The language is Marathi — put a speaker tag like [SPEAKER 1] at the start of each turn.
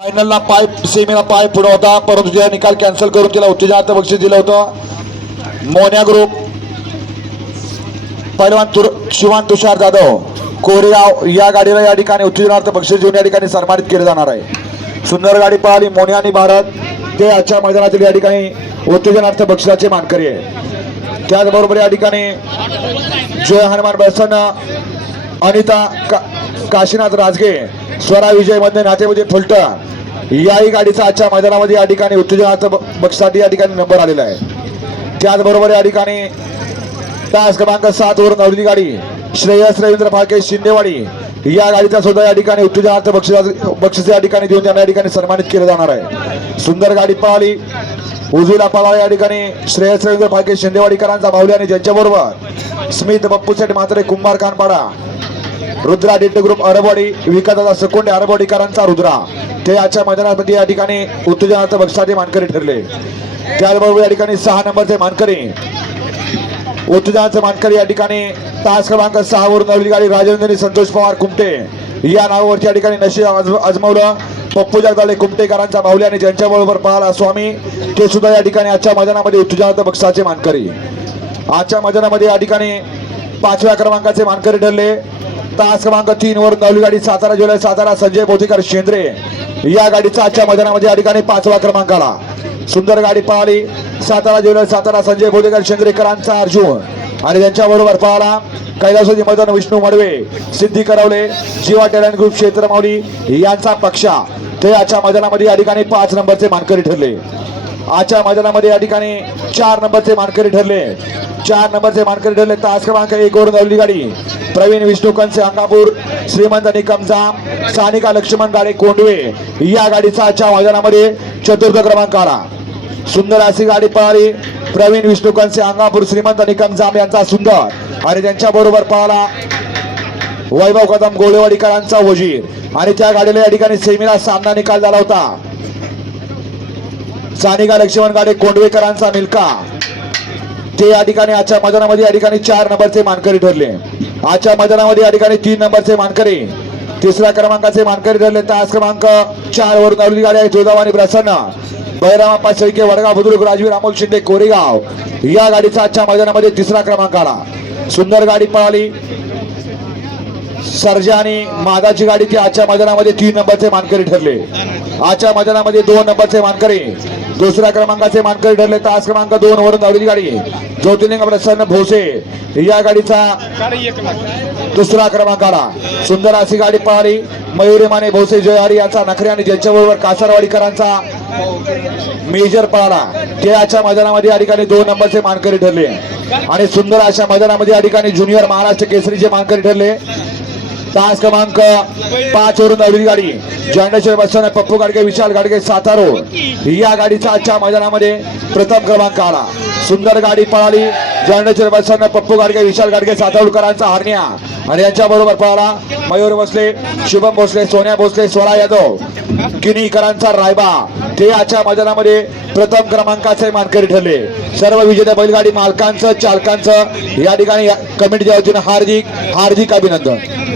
[SPEAKER 1] फायनलला पाय सेमीला पाय पुढा होता. परंतु तिला निकाल कॅन्सल करून तिला उत्तेजनार्थ बक्षीस दिलं होतं. मोन्या ग्रुप पहिलवान तुर शिवान तुषार जाधव. कोरेगाव या गाडीला या ठिकाणी उत्तेजनार्थ बक्षीस देऊन या ठिकाणी सन्मानित केले जाणार आहे. सुंदर गाडी पळाली मोन्या आणि भारत. ते आजच्या मैदानातील या ठिकाणी उत्तेजनार्थ बक्षिसाचे मानकरी आहे त्याचबरोबर या ठिकाणी जय हनुमान बसन अनिता का काशीनाथ राजगे स्वरा विजयमध्ये नातेमध्ये फलटण. याही गाडीचा आजच्या मैदानामध्ये या ठिकाणी उत्तेजनाचं बक्षसाठी या ठिकाणी नंबर आलेला आहे. त्याचबरोबर या ठिकाणी तास क्रमांक सात वर नवली गाडी श्रेयस रवींद्र फाळके शिंदेवाडी या गाडीचा सुद्धा या ठिकाणी उत्तेजनार्थ बक्षीस बक्षीस या ठिकाणी देऊन त्यांना या ठिकाणी सन्मानित केलं जाणार आहे. सुंदर गाडी पळाली. उजवीला पळाला या ठिकाणी श्रेयस रवींद्र फाळके शिंदेवाडीकरांचा बाहुली आणि ज्यांच्याबरोबर स्मित बप्पूसेठ म्हात्रे कुंभार खानपाडा रुद्रा डिट्ट ग्रुप अरबवाडी विकासाचा सकोंडे अरबवाडीकरांचा रुद्रा. ते आजच्या मैदानामध्ये या ठिकाणी उत्तेजनार्थ बक्षाचे मानकरी ठरले. त्याचबरोबर या ठिकाणी सहा नंबरचे मानकरी. उत्तेजनाचे मानकरी या ठिकाणी तास क्रमांक सहा वरून नवली गाडी राजेंद्रनी संतोष पवार कुमटे. या नावावरती या ठिकाणी नशीब आजम- आजमावलं पप्पू जगदाळे कुमटेकरांचा बाहुली आणि ज्यांच्याबरोबर पळाला स्वामी ते सुद्धा या ठिकाणी आजच्या मैदानामध्ये उत्तेजनार्थ बक्षाचे मानकरी. आजच्या मैदानामध्ये या ठिकाणी पाचव्या क्रमांकाचे मानकरी ठरले. तास क्रमांक तीन वर नवली गाडी सातारा जुलै सातारा संजय बोधीकर शेंद्रे. या गाडीचा आजच्या मैदानामध्ये या ठिकाणी पाचवा क्रमांक आला सुंदर गाडी पळाली सातारा जुलै सातारा संजय बोधीकर शेंद्रेकरांचा अर्जुन. आणि त्यांच्याबरोबर पळाला कैलासोजी मैदान विष्णू मडवे सिद्धी करवले जीवा टॅलेंट ग्रुप क्षेत्र माऊली यांचा पक्षा. ते आजच्या मैदानामध्ये या ठिकाणी पाच नंबरचे मानकरी ठरले. आजच्या मैदानामध्ये या ठिकाणी चार नंबरचे मानकरी ठरले. चार नंबरचे मानकरी ठरले तास क्रमांक एक वरून नवली गाडी प्रवीण विष्णू कंसे अंगापूर श्रीमंत निकमजा सानिका लक्ष्मण गाडे कोंडवे. या गाडीचा आजच्या मैदानामध्ये चतुर्थ क्रमांक आला. सुंदर अशी गाडी पळाली. प्रवीण विष्णू कंसे अंगापूर श्रीमंत निकम जाम यांचा सुंदर. आणि त्यांच्या बरोबर पळाला वैभव कदम गोळेवाडीकरांचा वजीर. आणि त्या गाडीला या ठिकाणी सेमीला सामना निकाल झाला होता. सानिका लक्ष्मण गाडे कोंडवेकरांचा मिल्का ते या ठिकाणी आजच्या मैदानामध्ये या ठिकाणी चार नंबरचे मानकरी ठरले. आजच्या मैदानामध्ये या ठिकाणी तीन नंबरचे मानकरी तिसऱ्या क्रमांकाचे मानकरी ठरले. तास क्रमांक चार वर नवली गाडी आहे तुळजावानी प्रसन्न. बैरामाप्पा शैके वडगाव बुद्रुक राजवीर अमोल शिंदे कोरेगाव. या गाडीचा आजच्या मैदानामध्ये तिसरा क्रमांक आला. सुंदर गाडी पळाली. सर्जा आणि मादाची गाडी ती आजच्या मैदानामध्ये तीन नंबरचे मानकरी ठरले. आजच्या मैदानामध्ये दोन नंबरचे मानकरी. दुसऱ्या क्रमांकाचे मानकरी ठरले तास क्रमांक दोन वरून धावलेली गाडी ज्योतिर्लिंग प्रसन्न भोसे या गाडीचा दुसरा क्रमांक आला सुंदर अशी गाडी पळाली मयुरी माने भोसे जयहारी याचा नखरे आणि ज्यांच्याबरोबर कासारवाडीकरांचा मेजर पळाला खेळाच्या मैदानामध्ये या ठिकाणी दोन नंबरचे मानकरी ठरले. आणि सुंदर अशा मैदानामध्ये या ठिकाणी ज्युनियर महाराष्ट्र केसरीचे मानकरी ठरले. तास क्रमांक पाच वरून नवीन गाडी. जॉईंडेश्वर बसवणे पप्पू गाडगे विशाल गाडगे सातारो. या गाडीचा आजच्या मैदानामध्ये प्रथम क्रमांक आला. सुंदर गाडी पळाली. जॉईंडेश्वर बसवणे पप्पू गाडगे विशाल गाडगे सातावडकरांचा हरण्या. आणि यांच्याबरोबर पळाला मयूर भोसले शुभम भोसले सोन्या भोसले सोळा यादव. किनीकरांचा रायबा. ते आजच्या मैदानामध्ये प्रथम क्रमांकाचे मानकरी ठरले. सर्व विजेत्या बैलगाडी मालकांचं चालकांचं या ठिकाणी कमिटीच्या वतीनं हार्दिक हार्दिक अभिनंदन.